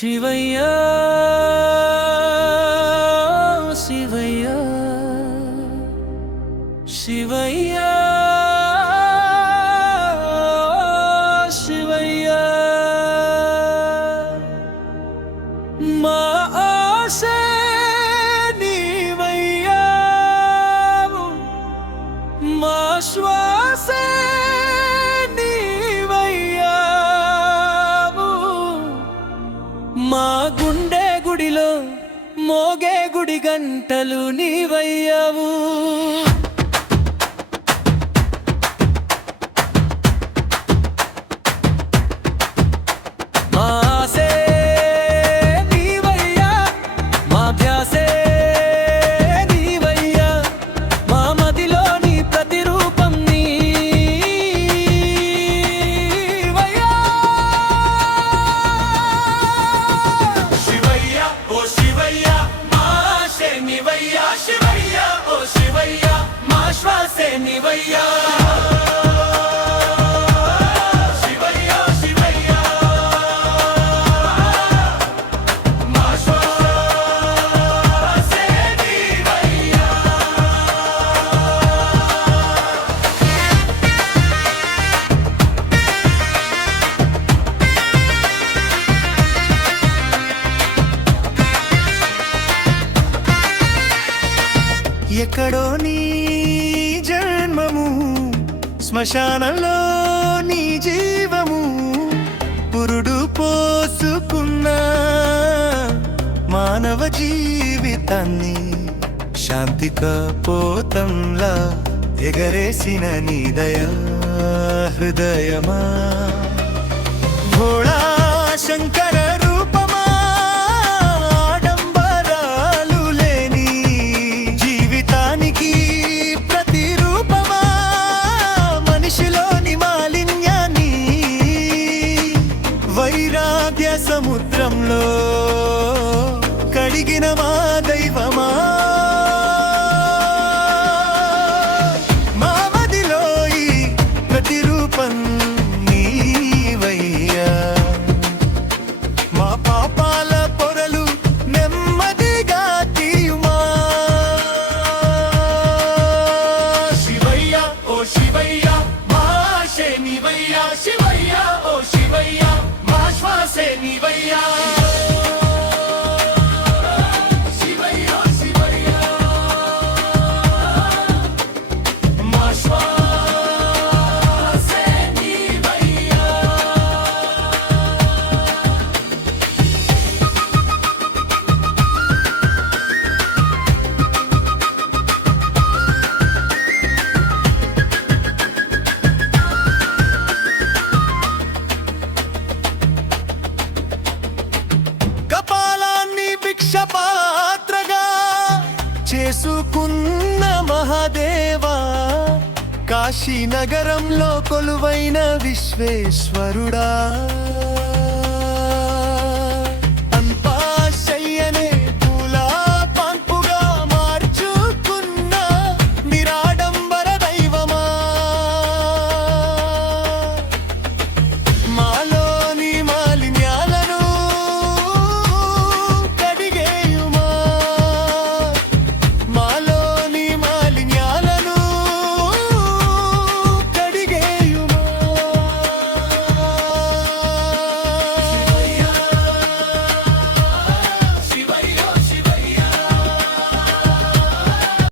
శివయ్య శివయ్య శివయ్య శివయ్య మా ఆశే నీవయ్యా మా శ్వాసే నీవయ్యా మా గుండె గుడిలో మోగే గుడి గంటలు నీవయ్యావు. మా ఆశే నీవయ్యా మా ధ్యాసే నీవయ్యా మా మదిలోని ప్రతిరూపం నీవయ్యా. శివయ్య ఓ శివయ్య మా ఆశే నీవయ్యా శివయ్య ఓ శివయ్య మా శ్వాసే నీవయ్యా. ఎక్కడో నీ జన్మము శ్మశానంలో నీ జీవము పురుడు పోసుకున్న మానవ జీవితాన్ని శాంతి కపోతంలా ఎగరేసిన నీ దయా హృదయమా. భోళా శంకర రూపమా ఆడంబరాలు లేని జీవితానికి ప్రతిరూపమా మనిషిలోని మాలిన్యాన్ని వైరాగ్య సముద్రంలో కడిగిన మా దైవమా. మా మదిలో ఈ ప్రతిరూపం నీవయ్యా. మా పాపాల పొరలు నెమ్మదిగా తీయుమా. శివయ్య ఓ శివయ్య మా ఆశే నీవయ్యా శివయ్య ఓ శివయ్య మా శ్వాసే నీవయ్యా. శివయ్య శివయ్య మా శ్వాసే నీవయ్యా. కపాలాన్ని భిక్షపాత్రగా చేసుకున్న మహాదేవా కాశీ నగరంలో కొలువైన విశ్వేశ్వరుడా.